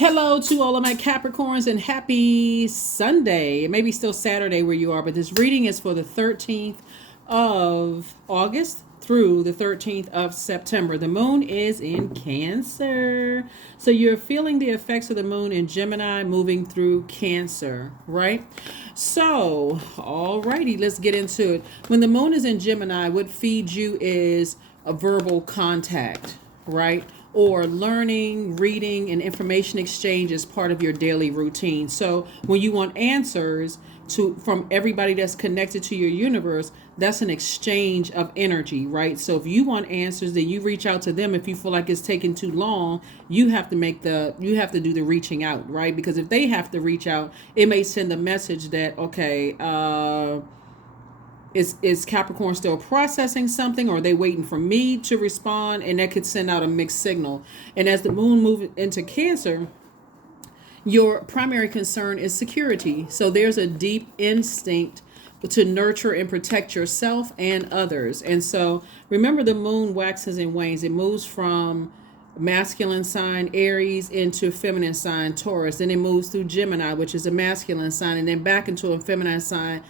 Hello to all of my Capricorns and happy Sunday. It may be still Saturday where you are, but this reading is for the 13th of August through the 13th of September. The moon is in Cancer. So you're feeling the effects of the moon in Gemini moving through Cancer, right? So, alrighty, let's get into it. When the moon is in Gemini, what feeds you is a verbal contact, right? Or learning, reading, and information exchange is part of your daily routine. So when you want answers from everybody that's connected to your universe, that's an exchange of energy, right? So if you want answers, then you reach out to them. If you feel like it's taking too long, you have to do the reaching out, right? Because if they have to reach out, it may send a message that, okay, is Capricorn still processing something, or are they waiting for me to respond? And that could send out a mixed signal. And as the moon moves into Cancer, your primary concern is security. So there's a deep instinct to nurture and protect yourself and others. And so remember, the moon waxes and wanes. It moves from masculine sign Aries into feminine sign Taurus, then it moves through Gemini, which is a masculine sign, and then back into a feminine sign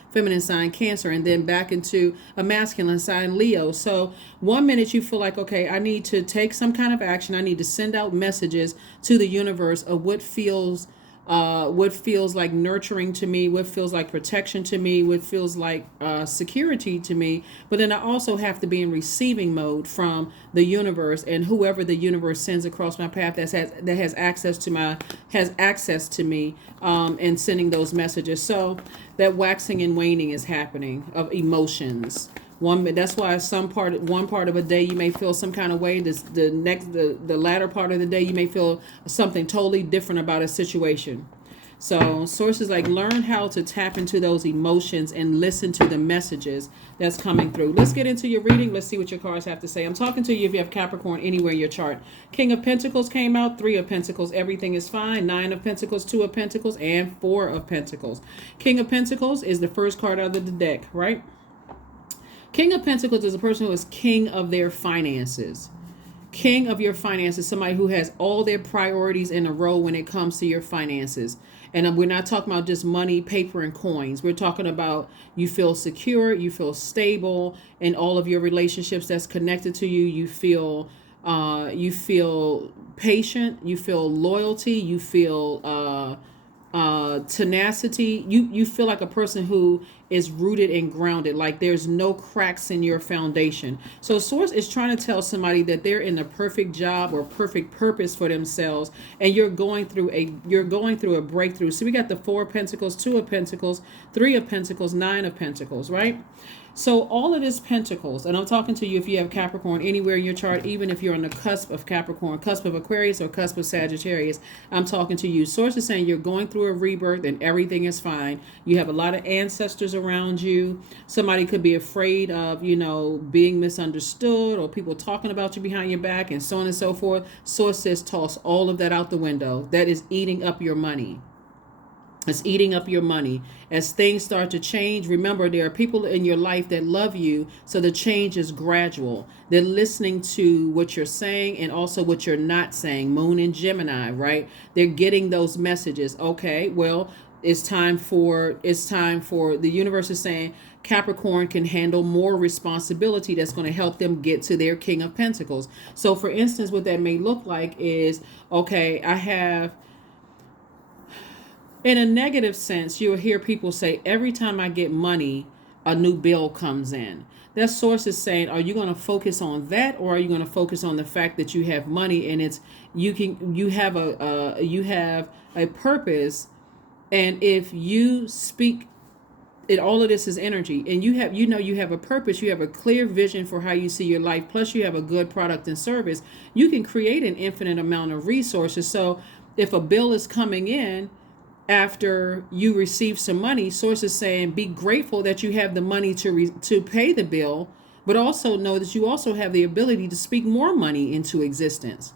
Cancer, and then back into a masculine sign Leo. So one minute you feel like, okay, I need to take some kind of action, I need to send out messages to the universe of what feels like nurturing to me, what feels like protection to me, what feels like security to me. But then I also have to be in receiving mode from the universe and whoever the universe sends across my path that has access to me, and sending those messages. So that waxing and waning is happening of emotions. That's why one part of a day you may feel some kind of way. The latter part of the day you may feel something totally different about a situation. So sources like learn how to tap into those emotions and listen to the messages that's coming through. Let's get into your reading. Let's see what your cards have to say. I'm talking to you if you have Capricorn anywhere in your chart. King of Pentacles came out, 3 of Pentacles, everything is fine. 9 of Pentacles, 2 of Pentacles, and 4 of Pentacles. King of Pentacles is the first card out of the deck, right? King of Pentacles is a person who is king of their finances. King of your finances, somebody who has all their priorities in a row when it comes to your finances. And we're not talking about just money, paper, and coins. We're talking about you feel secure, you feel stable in all of your relationships that's connected to you. You feel patient, you feel loyalty, you feel tenacity. You feel like a person who is rooted and grounded, like there's no cracks in your foundation. So source is trying to tell somebody that they're in a perfect job or perfect purpose for themselves, and you're going through a breakthrough. So we got the 4 of Pentacles, 2 of Pentacles, 3 of Pentacles, 9 of Pentacles, right? So all of this Pentacles, and I'm talking to you if you have Capricorn anywhere in your chart, even if you're on the cusp of Capricorn, cusp of Aquarius, or cusp of Sagittarius, I'm talking to you. Source is saying you're going through a rebirth and everything is fine. You have a lot of ancestors around you. Somebody could be afraid of, being misunderstood or people talking about you behind your back and so on and so forth. Source says toss all of that out the window. That is eating up your money. It's eating up your money. As things start to change, remember there are people in your life that love you, so the change is gradual. They're listening to what you're saying and also what you're not saying. Moon in Gemini, right? They're getting those messages. Okay, well, it's time for the universe is saying Capricorn can handle more responsibility that's going to help them get to their King of Pentacles. So for instance, what that may look like is, okay, I have, in a negative sense, you'll hear people say, every time I get money, a new bill comes in. That source is saying, are you going to focus on that, or are you going to focus on the fact that you have money and you have a purpose, and if you speak it, all of this is energy, and you have a purpose, you have a clear vision for how you see your life, plus you have a good product and service, you can create an infinite amount of resources. So if a bill is coming in after you receive some money, source is saying be grateful that you have the money to pay the bill, but also know that you also have the ability to speak more money into existence.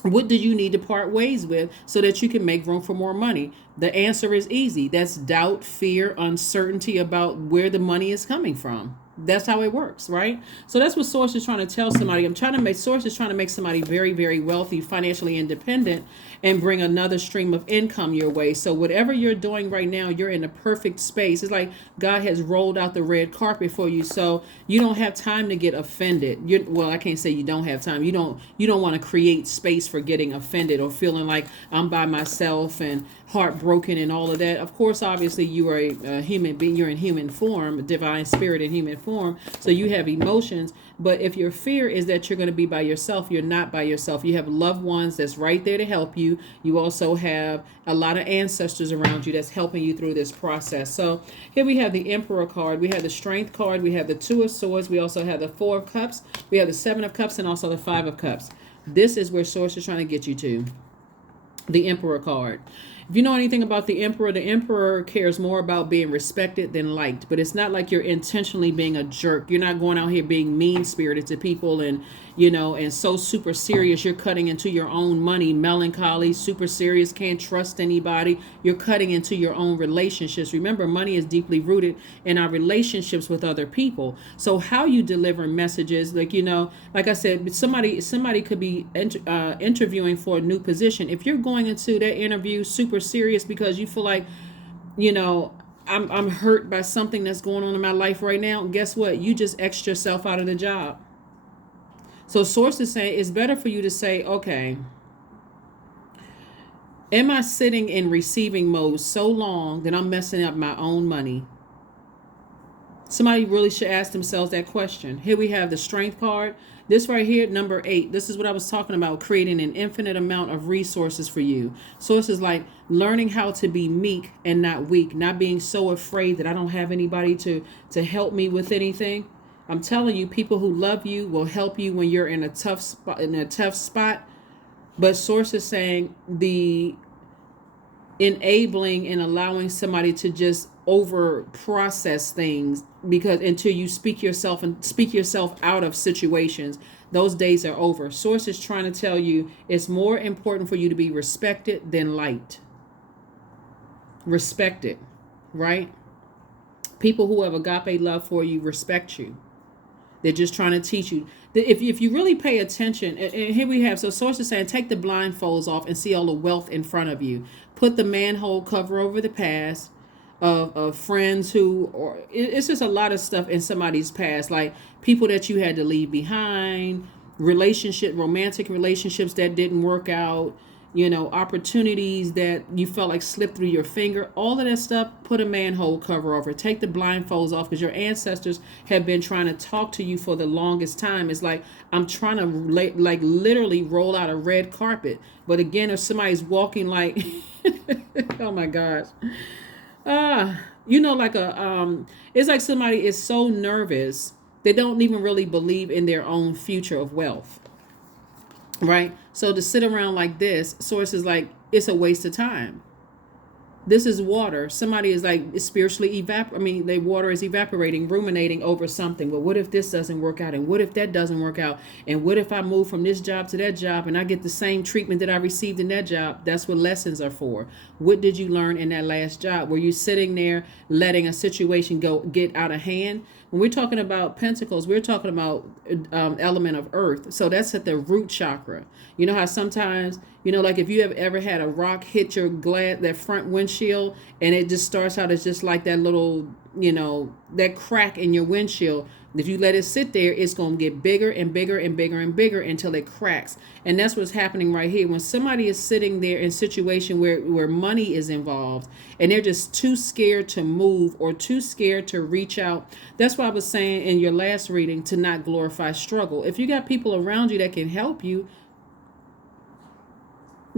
What do you need to part ways with so that you can make room for more money? The answer is easy. That's doubt, fear, uncertainty about where the money is coming from. That's how it works, right? So that's what Source is trying to tell somebody. Source is trying to make somebody very, very wealthy, financially independent. and bring another stream of income your way. So whatever you're doing right now, you're in a perfect space. It's like God has rolled out the red carpet for you, so you don't have time to get offended. Well, I can't say you don't have time. You don't want to create space for getting offended or feeling like I'm by myself and heartbroken and all of that. Of course, obviously you are a human being. You're in human form, a divine spirit in human form, so you have emotions. But if your fear is that you're going to be by yourself, you're not by yourself. You have loved ones that's right there to help you. You also have a lot of ancestors around you that's helping you through this process. So here we have the Emperor card. We have the Strength card. We have the Two of Swords. We also have the Four of Cups. We have the Seven of Cups and also the Five of Cups. This is where Source is trying to get you to. The Emperor card. If you know anything about the Emperor cares more about being respected than liked. But it's not like you're intentionally being a jerk. You're not going out here being mean-spirited to people and, and so super serious. You're cutting into your own money, melancholy, super serious, can't trust anybody. You're cutting into your own relationships. Remember, money is deeply rooted in our relationships with other people. So how you deliver messages, like I said, somebody could be interviewing for a new position. If you're going into that interview super serious because you feel like, I'm hurt by something that's going on in my life right now, guess what? You just X'd yourself out of the job. So Source is saying it's better for you to say, okay, am I sitting in receiving mode so long that I'm messing up my own money? Somebody really should ask themselves that question. Here we have the Strength card. This right here, number 8. This is what I was talking about, creating an infinite amount of resources for you. Sources like learning how to be meek and not weak, not being so afraid that I don't have anybody to help me with anything. I'm telling you, people who love you will help you when you're in a tough spot. But Source is saying the enabling and allowing somebody to just over process things, because until you speak yourself out of situations, those days are over. Source is trying to tell you it's more important for you to be respected than liked. Respected, right? People who have agape love for you respect you. They're just trying to teach you. If you really pay attention, and here we have, so Source is saying, take the blindfolds off and see all the wealth in front of you. Put the manhole cover over the past of friends or it's just a lot of stuff in somebody's past, like people that you had to leave behind, romantic relationships that didn't work out, opportunities that you felt like slipped through your finger. All of that stuff, put a manhole cover over. Take the blindfolds off, because your ancestors have been trying to talk to you for the longest time. It's like I'm trying to literally roll out a red carpet. But again, if somebody's walking like, oh my gosh, it's like somebody is so nervous they don't even really believe in their own future of wealth. Right? So to sit around like this, Source is like, it's a waste of time. This is water. Somebody is like spiritually the water is evaporating, ruminating over something. Well, what if this doesn't work out? And what if that doesn't work out? And what if I move from this job to that job and I get the same treatment that I received in that job? That's what lessons are for. What did you learn in that last job? Were you sitting there letting a situation get out of hand? When we're talking about pentacles, we're talking about element of earth. So that's at the root chakra. You know how sometimes, like if you have ever had a rock hit your that front windshield, and it just starts out as just like that little, that crack in your windshield. If you let it sit there, it's going to get bigger and bigger and bigger and bigger until it cracks. And that's what's happening right here. When somebody is sitting there in a situation where money is involved and they're just too scared to move or too scared to reach out. That's why I was saying in your last reading to not glorify struggle. If you got people around you that can help you,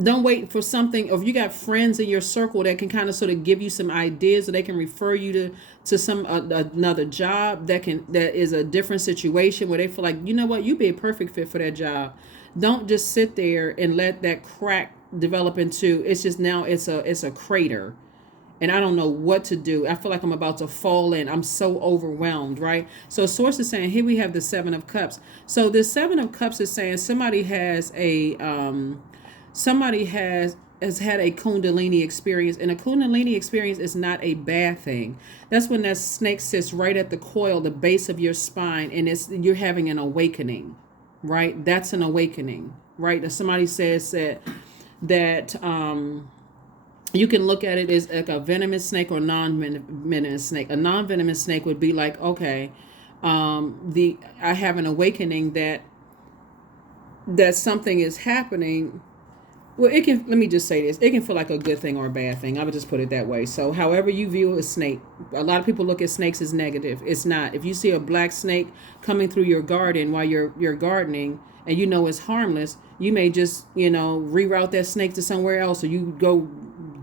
don't wait for something. Or if you got friends in your circle that can kind of sort of give you some ideas, or they can refer you to some another job that is a different situation where they feel like, you know what, you'd be a perfect fit for that job. Don't just sit there and let that crack develop into, it's a crater. And I don't know what to do. I feel like I'm about to fall in. I'm so overwhelmed, right? So Source is saying, here we have the Seven of Cups. So the Seven of Cups is saying somebody has had a Kundalini experience, and a Kundalini experience is not a bad thing. That's when that snake sits right at the coil, the base of your spine, and you're having an awakening, right? That's an awakening, right? That somebody says that that you can look at it as like a venomous snake or non-venomous snake. A non-venomous snake would be like, okay, I have an awakening that something is happening. Well, it can, let me just say this, it can feel like a good thing or a bad thing. I would just put it that way. So however you view a snake, a lot of people look at snakes as negative. It's not. If you see a black snake coming through your garden while you're gardening and you know it's harmless, you may just, reroute that snake to somewhere else, or you go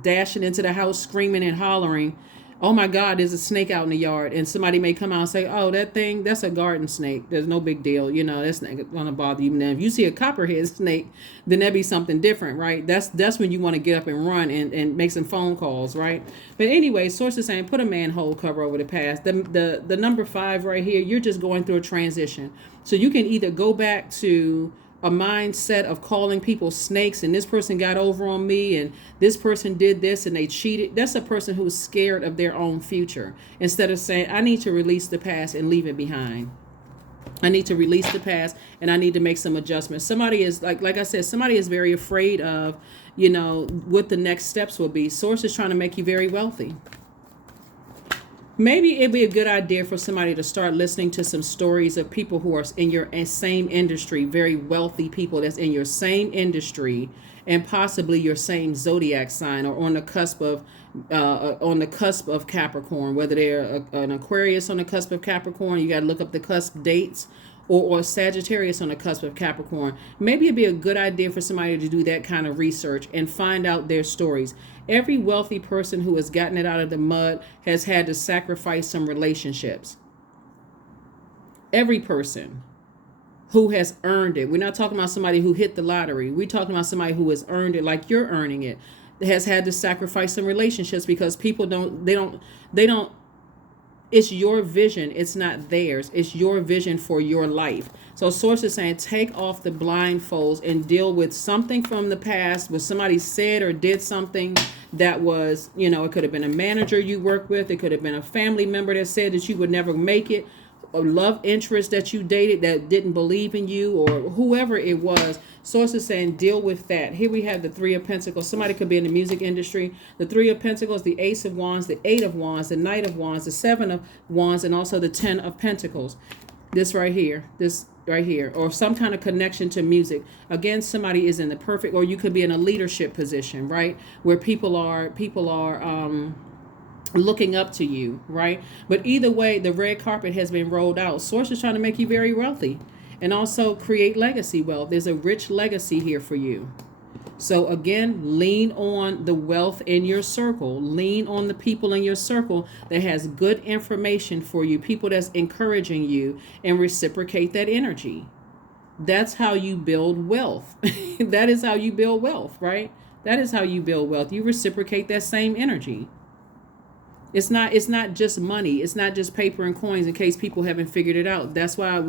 dashing into the house screaming and hollering, oh my God, there's a snake out in the yard. And somebody may come out and say, oh, that's a garden snake. There's no big deal. That's not going to bother you. Now, if you see a copperhead snake, then that'd be something different, right? That's when you want to get up and run and make some phone calls, right? But anyway, sources saying put a manhole cover over the past. The number 5 right here, you're just going through a transition. So you can either go back to a mindset of calling people snakes, and this person got over on me, and this person did this and they cheated. That's a person who's scared of their own future, instead of saying, I need to release the past and leave it behind. I need to release the past and I need to make some adjustments. Somebody is like I said, somebody is very afraid of, what the next steps will be. Source is trying to make you very wealthy. Maybe it'd be a good idea for somebody to start listening to some stories of people who are in your same industry, very wealthy people that's in your same industry and possibly your same zodiac sign, or on the cusp of Capricorn, whether they're an Aquarius on the cusp of Capricorn. You got to look up the cusp dates, or Sagittarius on the cusp of Capricorn. Maybe it'd be a good idea for somebody to do that kind of research and find out their stories. Every wealthy person who has gotten it out of the mud has had to sacrifice some relationships. Every person who has earned it. We're not talking about somebody who hit the lottery. We're talking about somebody who has earned it like you're earning it. Has had to sacrifice some relationships because people don't, it's your vision. It's not theirs. It's your vision for your life. So source is saying, take off the blindfolds and deal with something from the past where somebody said or did something that was, it could have been a manager you worked with. It could have been a family member that said that you would never make it. A love interest that you dated that didn't believe in you, or whoever it was. Source is saying deal with that. Here we have the 3 of Pentacles. Somebody could be in the music industry. The 3 of Pentacles, the Ace of Wands, the 8 of Wands, the Knight of Wands, the 7 of Wands, and also the 10 of Pentacles. This right here, or some kind of connection to music. Again, somebody is in the perfect, or you could be in a leadership position, right? Where people are looking up to you, right? But either way, the red carpet has been rolled out. Source is trying to make you very wealthy and also create legacy wealth. There's a rich legacy here for you. So again, lean on the wealth in your circle. Lean on the people in your circle that has good information for you, people that's encouraging you, and reciprocate that energy. That's how you build wealth. That is how you build wealth, right? That is how you build wealth. You reciprocate that same energy. It's not just money. It's not just paper and coins, in case people haven't figured it out. That's why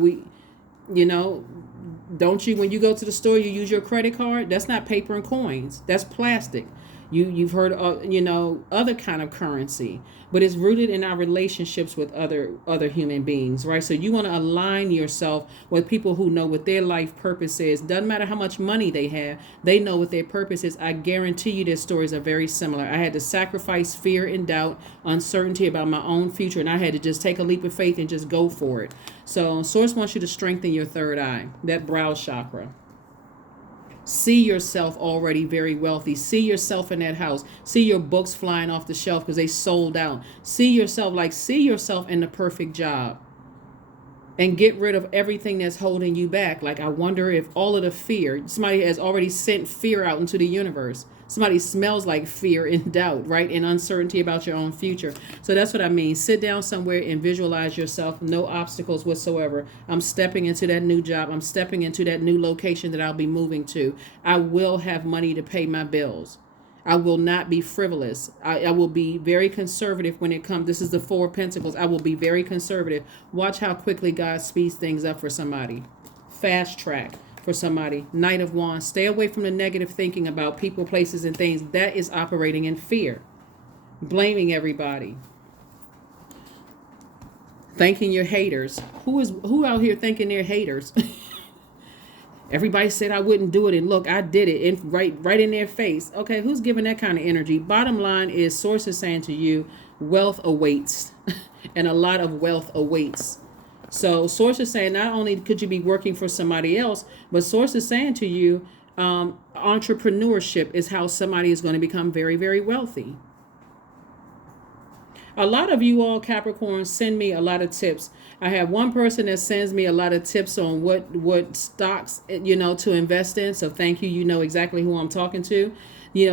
don't you, when you go to the store, you use your credit card? That's not paper and coins. That's plastic. You've heard other kind of currency, but it's rooted in our relationships with other human beings, right? So you want to align yourself with people who know what their life purpose is. Doesn't matter how much money they have, they know what their purpose is. I guarantee you their stories are very similar. I had to sacrifice fear and doubt, uncertainty about my own future, and I had to just take a leap of faith and just go for it. So Source wants you to strengthen your third eye, that brow chakra. See yourself already very wealthy. See yourself in that house. See your books flying off the shelf because they sold out. See yourself in the perfect job. And get rid of everything that's holding you back. Like, I wonder if all of the fear, somebody has already sent fear out into the universe. Somebody smells like fear and doubt, right? And uncertainty about your own future. So that's what I mean. Sit down somewhere and visualize yourself. No obstacles whatsoever. I'm stepping into that new job. I'm stepping into that new location that I'll be moving to. I will have money to pay my bills. I will not be frivolous. I will be very conservative when it comes. This is the 4 of Pentacles. I will be very conservative. Watch how quickly God speeds things up for somebody. Fast track for somebody. Knight of Wands. Stay away from the negative thinking about people, places, and things. That is operating in fear. Blaming everybody. Thanking your haters. Who out here thinking they're haters? Everybody said I wouldn't do it, and look, I did it, and right in their face. Okay, who's giving that kind of energy? Bottom line is, source is saying to you, wealth awaits, and a lot of wealth awaits. So source is saying not only could you be working for somebody else, but source is saying to you, entrepreneurship is how somebody is going to become very, very wealthy. A lot of you all Capricorns send me a lot of tips. I have one person that sends me a lot of tips on what stocks, to invest in. So thank you. You know exactly who I'm talking to.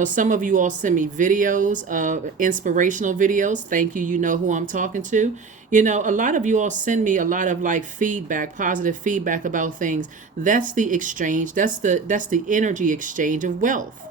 Some of you all send me videos, inspirational videos. Thank you. You know who I'm talking to. A lot of you all send me a lot of like feedback, positive feedback about things. That's the exchange. That's the energy exchange of wealth.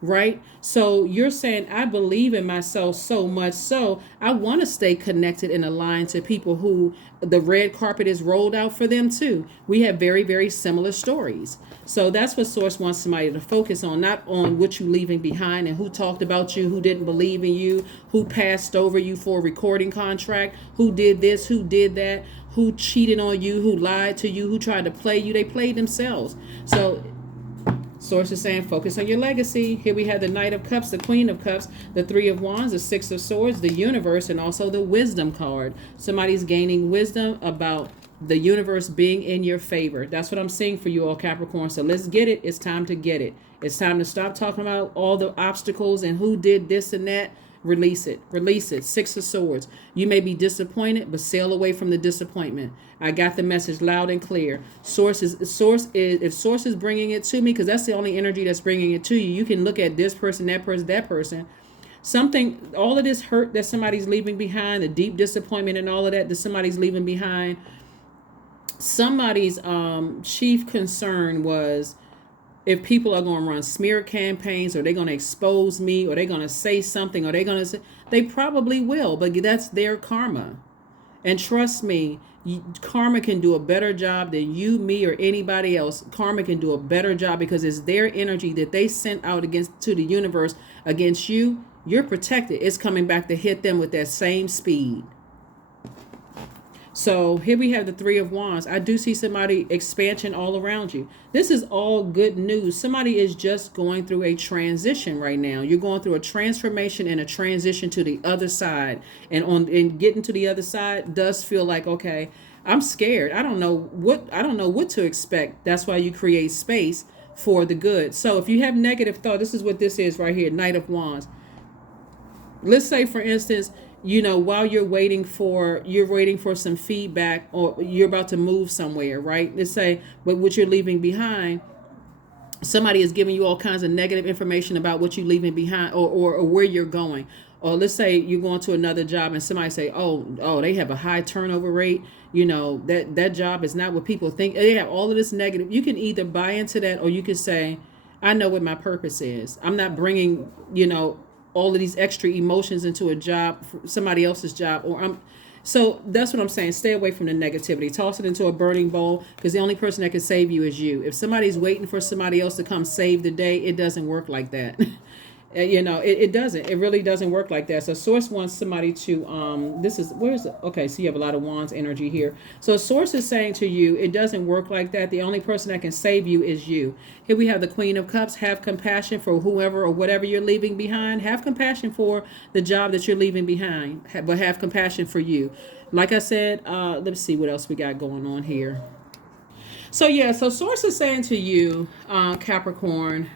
Right? So you're saying, I believe in myself so much so I want to stay connected and aligned to people who the red carpet is rolled out for them too. We have very, very similar stories. So that's what source wants somebody to focus on, not on what you're leaving behind and who talked about you, who didn't believe in you, who passed over you for a recording contract, who did this, who did that, who cheated on you, who lied to you, who tried to play you. They played themselves. So source is saying, focus on your legacy. Here we have the Knight of Cups, the Queen of Cups, the Three of Wands, the Six of Swords, the Universe, and also the Wisdom card. Somebody's gaining wisdom about the universe being in your favor. That's what I'm seeing for you all Capricorn. So let's get it. It's time to get it. It's time to stop talking about all the obstacles and who did this and that. Release it. Release it. Six of Swords. You may be disappointed, but sail away from the disappointment. I got the message loud and clear. If source is bringing it to me, because that's the only energy that's bringing it to you. You can look at this person, that person, that person. Something, all of this hurt that somebody's leaving behind, the deep disappointment and all of that somebody's leaving behind. Somebody's chief concern was, if people are going to run smear campaigns, or they're going to expose me, or they're going to say something, or they're going to say, they probably will, but that's their karma. And trust me, karma can do a better job than you, me, or anybody else. Karma can do a better job because it's their energy that they sent out to the universe against you. You're protected. It's coming back to hit them with that same speed. So here we have the Three of Wands. I do see somebody expansion all around you. This is all good news. Somebody is just going through a transition right now. You're going through a transformation and a transition to the other side. And getting to the other side does feel like, okay, I'm scared. I don't know what to expect. That's why you create space for the good. So if you have negative thought, this is what this is right here, Knight of Wands. Let's say, for instance, while you're waiting for some feedback, or you're about to move somewhere, right? Let's say, but what you're leaving behind, somebody is giving you all kinds of negative information about what you're leaving behind, or where you're going. Or let's say you're going to another job and somebody say, oh, they have a high turnover rate. That job is not what people think. They have all of this negative. You can either buy into that, or you can say, I know what my purpose is. I'm not bringing, all of these extra emotions into a job, somebody else's job, so that's what I'm saying. Stay away from the negativity. Toss it into a burning bowl, because the only person that can save you is you. If somebody's waiting for somebody else to come save the day, it doesn't work like that. It doesn't. It really doesn't work like that. So source wants somebody to, so you have a lot of wands energy here. So source is saying to you, it doesn't work like that. The only person that can save you is you. Here we have the Queen of Cups. Have compassion for whoever or whatever you're leaving behind. Have compassion for the job that you're leaving behind, but have compassion for you. Like I said, let's see what else we got going on here. So source is saying to you, Capricorn,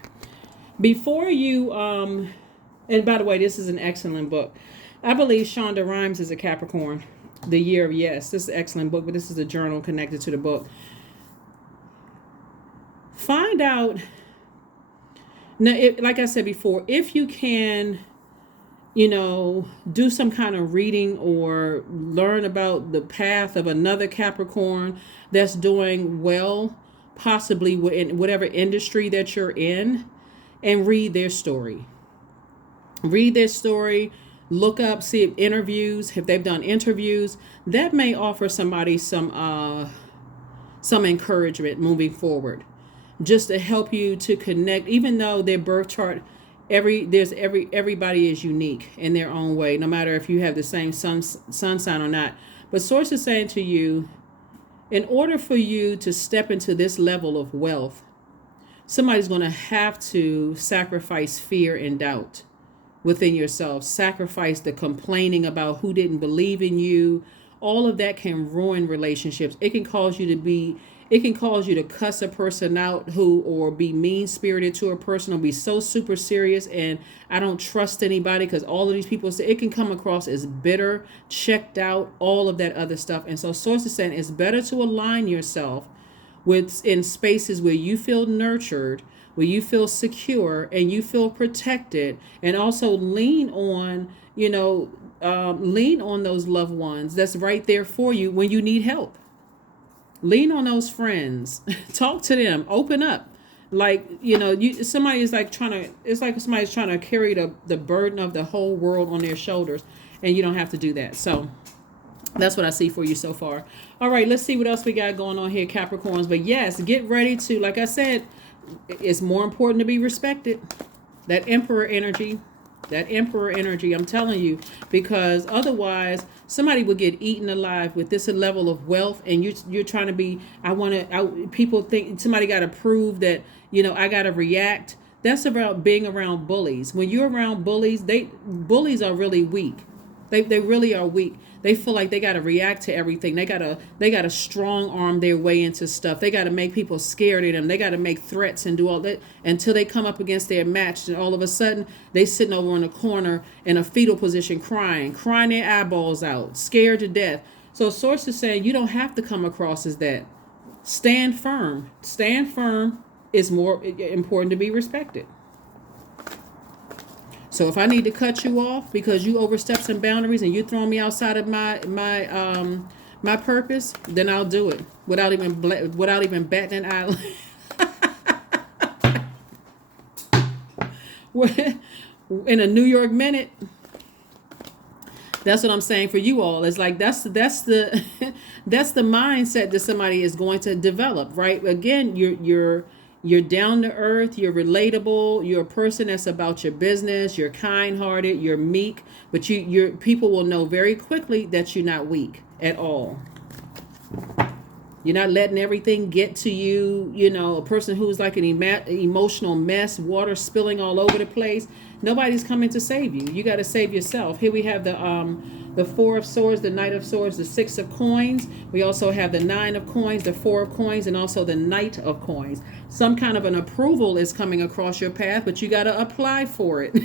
before you, and by the way, this is an excellent book. I believe Shonda Rhimes is a Capricorn. The Year of Yes. This is an excellent book, but this is a journal connected to the book. Find out, now, like I said before, if you can, do some kind of reading or learn about the path of another Capricorn that's doing well, possibly in whatever industry that you're in, and read their story. Read their story. Look up, see if they've done interviews. That may offer somebody some encouragement moving forward, just to help you to connect. Even though their birth chart, everybody is unique in their own way, no matter if you have the same sun sign or not. But source is saying to you, In order for you to step into this level of wealth, somebody's going to have to sacrifice fear and doubt within yourself, sacrifice the complaining about who didn't believe in you. All of that can ruin relationships. It can cause you to cuss a person out or be mean spirited to a person, or be so super serious and I don't trust anybody because all of these people say, it can come across as bitter, checked out, all of that other stuff. And so Source is saying it's better to align yourself in spaces where you feel nurtured, where you feel secure and you feel protected, and also lean on those loved ones that's right there for you when you need help. Lean on those friends. Talk to them. Open up. Like, somebody is like it's like somebody's trying to carry the burden of the whole world on their shoulders, and you don't have to do that. So that's what I see for you so far. All right, let's see what else we got going on here, Capricorns. But yes, get ready to, like I said, it's more important to be respected. That Emperor energy, I'm telling you, because otherwise somebody will get eaten alive with this level of wealth, and you're trying to be, people think somebody got to prove that, I got to react. That's about being around bullies. When you're around bullies, bullies are really weak. They really are weak. They feel like they got to react to everything. They got to strong arm their way into stuff. They got to make people scared of them. They got to make threats and do all that until they come up against their match. And all of a sudden, they sitting over in a corner in a fetal position, crying their eyeballs out, scared to death. So Source is saying you don't have to come across as that. Stand firm. Stand firm is more important to be respected. So if I need to cut you off because you overstep some boundaries and you throwing me outside of my purpose, then I'll do it without even batting an eye. In a New York minute. That's what I'm saying for you all. It's like that's the that's the mindset that somebody is going to develop, right? Again, you're down to earth, you're relatable, you're a person that's about your business, you're kind-hearted, you're meek, but your people will know very quickly that you're not weak at all. You're not letting everything get to you, a person who's like an emotional mess, water spilling all over the place. Nobody's coming to save you. You got to save yourself. Here we have the Four of Swords, the Knight of Swords, the Six of Coins. We also have the Nine of Coins, the Four of Coins, and also the Knight of Coins. Some kind of an approval is coming across your path, but you got to apply for it.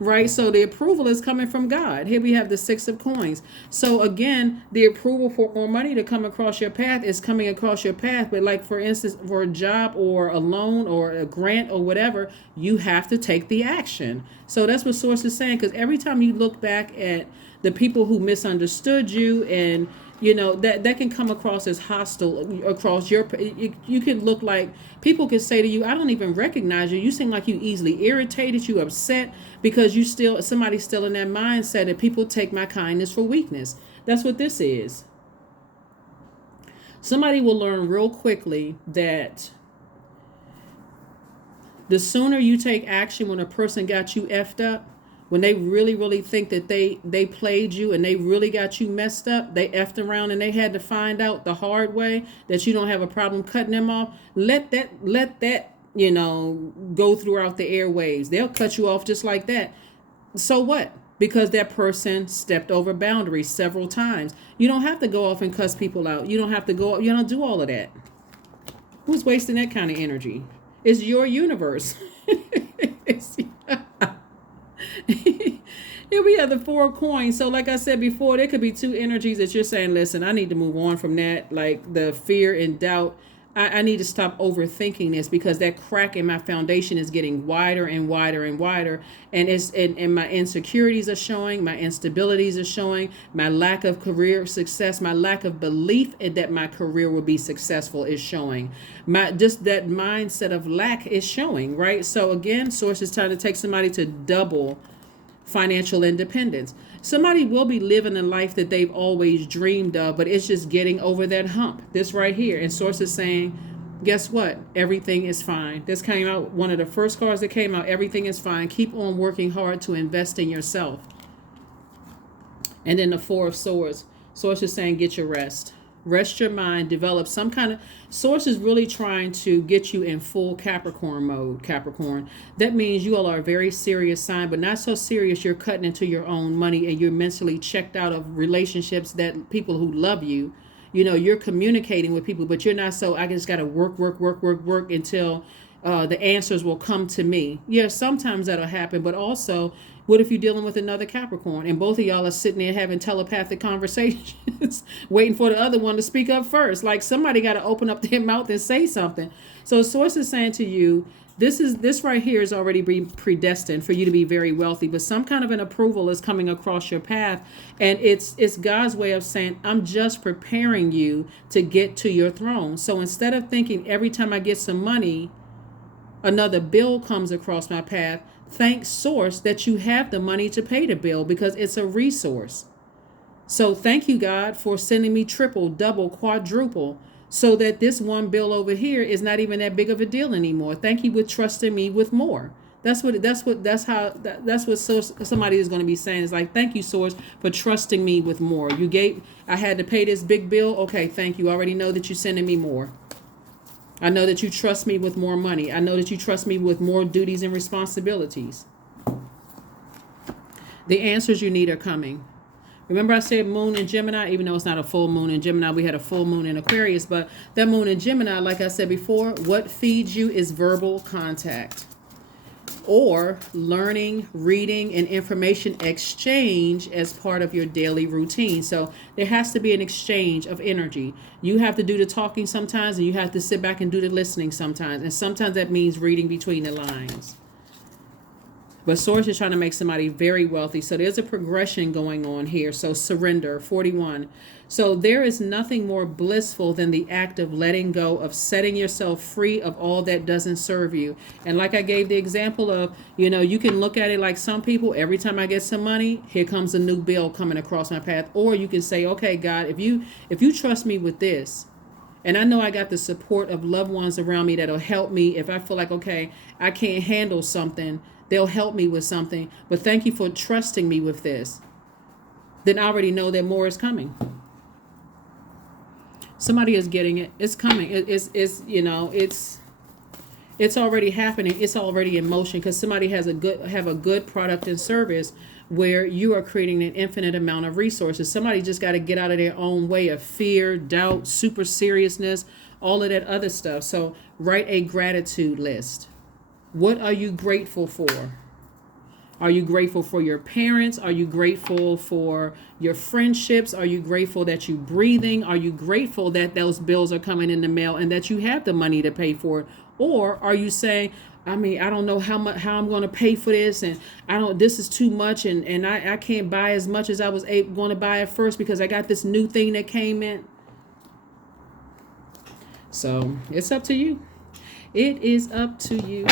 Right? So the approval is coming from God. Here we have the Six of Coins. So again, the approval for more money to come across your path is coming across your path. But like, for instance, for a job or a loan or a grant or whatever, you have to take the action. So that's what Source is saying. Because every time you look back at the people who misunderstood you, and that can come across as hostile across you can look like people can say to you, I don't even recognize you. You seem like you easily irritated, you upset, because somebody's still in that mindset that people take my kindness for weakness. That's what this is. Somebody will learn real quickly that the sooner you take action when a person got you effed up, when they really, really think that they played you and they really got you messed up, they effed around and they had to find out the hard way that you don't have a problem cutting them off, let that go throughout the airwaves. They'll cut you off just like that. So what? Because that person stepped over boundaries several times. You don't have to go off and cuss people out. You don't have to do all of that. Who's wasting that kind of energy? It's your universe. Here we have the Four of Coins. So like I said before, there could be two energies that you're saying, listen, I need to move on from that. Like the fear and doubt. I need to stop overthinking this, because that crack in my foundation is getting wider and wider and wider. And my insecurities are showing, my instabilities are showing, my lack of career success, my lack of belief in that my career will be successful is showing. Just that mindset of lack is showing, right? So again, Source is trying to take somebody to double financial independence. Somebody will be living a life that they've always dreamed of, but it's just getting over that hump. This right here. And Source is saying, guess what? Everything is fine. This came out, one of the first cards that came out. Everything is fine. Keep on working hard to invest in yourself. And then the Four of Swords. Source is saying, get your rest. Rest your mind, develop some kind of source is really trying to get you in full Capricorn mode, Capricorn. That means you all are a very serious sign, but not so serious you're cutting into your own money and you're mentally checked out of relationships that people who love you. You know, you're communicating with people, but you're not so, I just got to work until the answers will come to me. Yeah, sometimes that'll happen, but also, what if you're dealing with another Capricorn and both of y'all are sitting there having telepathic conversations, waiting for the other one to speak up first? Like somebody got to open up their mouth and say something. So source is saying to you, this right here is already being predestined for you to be very wealthy, but some kind of an approval is coming across your path, and it's God's way of saying, I'm just preparing you to get to your throne. So instead of thinking every time I get some money, another bill comes across my path, thank source that you have the money to pay the bill because it's a resource. So thank you, God, for sending me triple, double, quadruple, so that this one bill over here is not even that big of a deal anymore. Thank you for trusting me with more. That's what somebody is going to be saying. Is like, thank you, source, for trusting me with more. I had to pay this big bill. Okay, thank you. I already know that you're sending me more. I know that you trust me with more money. I know that you trust me with more duties and responsibilities. The answers you need are coming. Remember I said moon in Gemini, even though it's not a full moon in Gemini, we had a full moon in Aquarius, but that moon in Gemini, like I said before, what feeds you is verbal contact or learning, reading, and information exchange as part of your daily routine. So there has to be an exchange of energy. You have to do the talking sometimes, and you have to sit back and do the listening sometimes. And sometimes that means reading between the lines. But source is trying to make somebody very wealthy. So there's a progression going on here. So surrender, 41. So there is nothing more blissful than the act of letting go, of setting yourself free of all that doesn't serve you. And like I gave the example of, you can look at it like some people, every time I get some money, here comes a new bill coming across my path. Or you can say, okay, God, if you trust me with this, and I know I got the support of loved ones around me that'll help me if I feel like, okay, I can't handle something, they'll help me with something. But thank you for trusting me with this. Then I already know that more is coming. Somebody is getting it. It's coming. It's already happening. It's already in motion because somebody have a good product and service where you are creating an infinite amount of resources. Somebody just got to get out of their own way of fear, doubt, super seriousness, all of that other stuff. So write a gratitude list. What are you grateful for? Are you grateful for your parents? Are you grateful for your friendships? Are you grateful that you're breathing? Are you grateful that those bills are coming in the mail and that you have the money to pay for it? Or are you saying, I don't know how I'm going to pay for this, and this is too much, and I can't buy as much as I was going to buy at first because I got this new thing that came in. So it's up to you. It is up to you.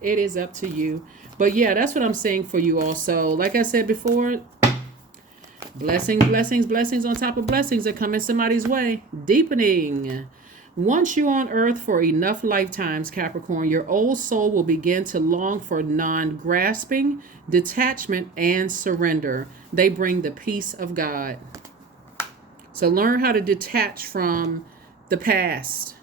It is up to you. But yeah, that's what I'm saying for you also. Like I said before, blessings on top of blessings are coming somebody's way. Deepening. Once you're on earth for enough lifetimes, Capricorn, your old soul will begin to long for non-grasping, detachment, and surrender. They bring the peace of God. So learn how to detach from the past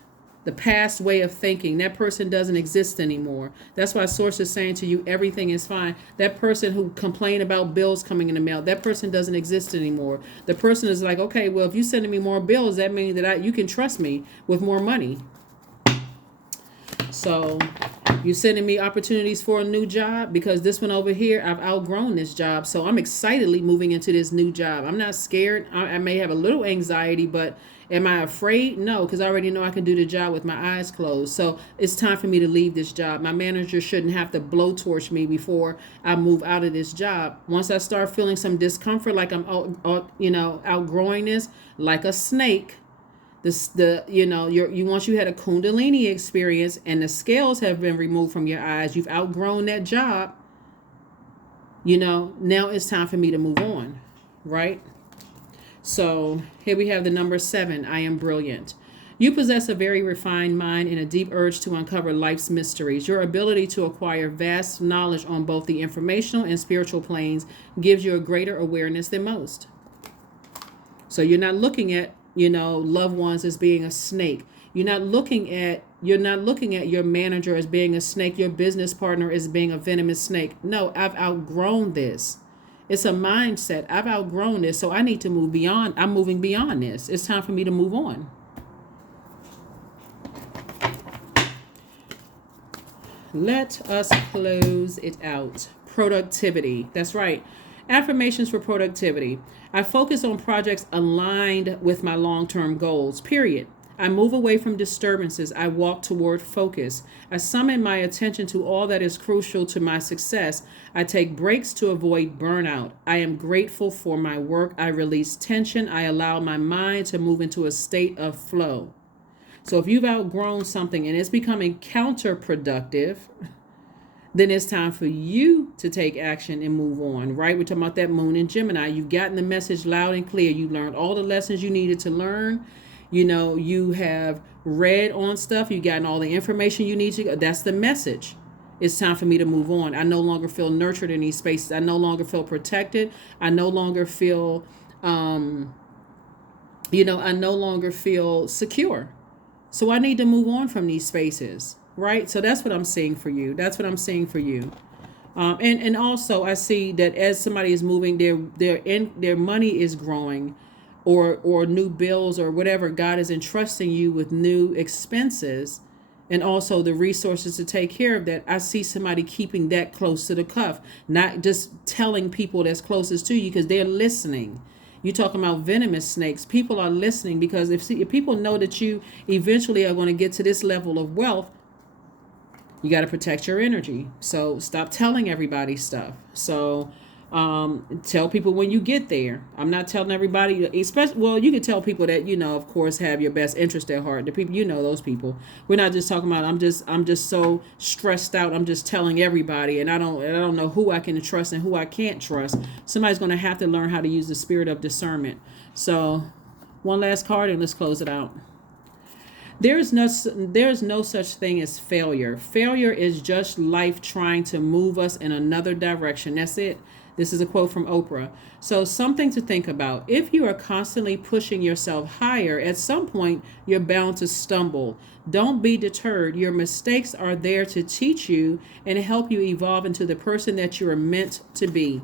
way of thinking. That person doesn't exist anymore. That's why source is saying to you, everything is fine. That person who complained about bills coming in the mail, that person doesn't exist anymore. The person is like, okay, well, if you're sending me more bills, that means that you can trust me with more money. So you're sending me opportunities for a new job because this one over here, I've outgrown this job. So I'm excitedly moving into this new job. I'm not scared. I may have a little anxiety, but am I afraid? No, because I already know I can do the job with my eyes closed. So it's time for me to leave this job. My manager shouldn't have to blowtorch me before I move out of this job. Once I start feeling some discomfort, like I'm outgrowing this, like a snake. Once you had a Kundalini experience and the scales have been removed from your eyes, you've outgrown that job. Now it's time for me to move on, right? So here we have the number 7. I am brilliant. You possess a very refined mind and a deep urge to uncover life's mysteries. Your ability to acquire vast knowledge on both the informational and spiritual planes gives you a greater awareness than most. So you're not looking at loved ones as being a snake. You're not looking at your manager as being a snake, your business partner as being a venomous snake. No, I've outgrown this. It's a mindset. I've outgrown this, so I need to move beyond. I'm moving beyond this. It's time for me to move on. Let us close it out. Productivity. That's right. Affirmations for productivity. I focus on projects aligned with my long-term goals, period. I move away from disturbances. I walk toward focus. I summon my attention to all that is crucial to my success. I take breaks to avoid burnout. I am grateful for my work. I release tension. I allow my mind to move into a state of flow. So if you've outgrown something and it's becoming counterproductive, then it's time for you to take action and move on, right? We're talking about that moon in Gemini. You've gotten the message loud and clear. You learned all the lessons you needed to learn. You have read on stuff. You've gotten all the information you need to. That's the message. It's time for me to move on. I no longer feel nurtured in these spaces. I no longer feel protected. I no longer feel, I no longer feel secure. So I need to move on from these spaces, right? So that's what I'm seeing for you. That's what I'm seeing for you. And also I see that as somebody is moving, their money is growing, or new bills or whatever. God is entrusting you with new expenses, and also the resources to take care of that. I see somebody keeping that close to the cuff, not just telling people that's closest to you, because they're listening. You're talking about venomous snakes. People are listening because if people know that you eventually are going to get to this level of wealth, you got to protect your energy. So stop telling everybody stuff. So tell people when you get there. I'm not telling everybody, especially, well, you can tell people that, of course, have your best interest at heart. The people, those people. We're not just talking about, I'm just so stressed out. I'm just telling everybody, and I don't know who I can trust and who I can't trust. Somebody's going to have to learn how to use the spirit of discernment. So one last card and let's close it out. There's no such thing as failure. Failure is just life trying to move us in another direction. That's it. This is a quote from Oprah. So something to think about. If you are constantly pushing yourself higher, at some point you're bound to stumble. Don't be deterred. Your mistakes are there to teach you and help you evolve into the person that you are meant to be.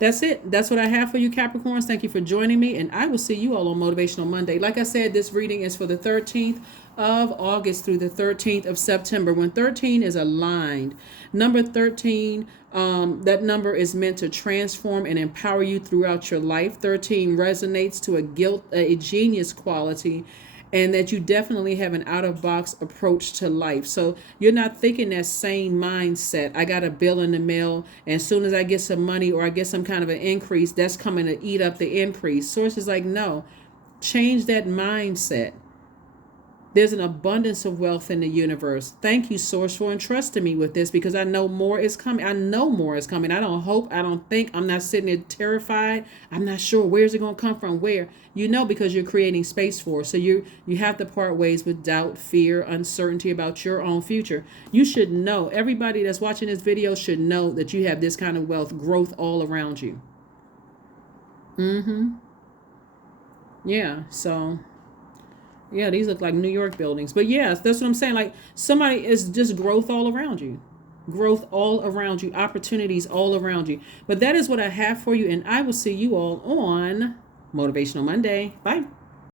That's it. That's what I have for you, Capricorns. Thank you for joining me, and I will see you all on Motivational Monday. Like I said, this reading is for the 13th of August through the 13th of September. When 13 is aligned, number 13, that number is meant to transform and empower you throughout your life. 13 resonates to a genius quality, and that you definitely have an out-of-box approach to life. So you're not thinking that same mindset. I got a bill in the mail, and as soon as I get some money or I get some kind of an increase, that's coming to eat up the increase. Source is like, no, change that mindset. There's an abundance of wealth in the universe. Thank you, Source, for entrusting me with this, because I know more is coming. I know more is coming. I don't hope. I don't think. I'm not sitting there terrified. I'm not sure where's it going to come from. Where? Because you're creating space for it. So you have to part ways with doubt, fear, uncertainty about your own future. You should know. Everybody that's watching this video should know that you have this kind of wealth, growth all around you. Yeah. So. Yeah, these look like New York buildings. But yes, that's what I'm saying. Like, somebody is just growth all around you. Growth all around you. Opportunities all around you. But that is what I have for you. And I will see you all on Motivational Monday. Bye.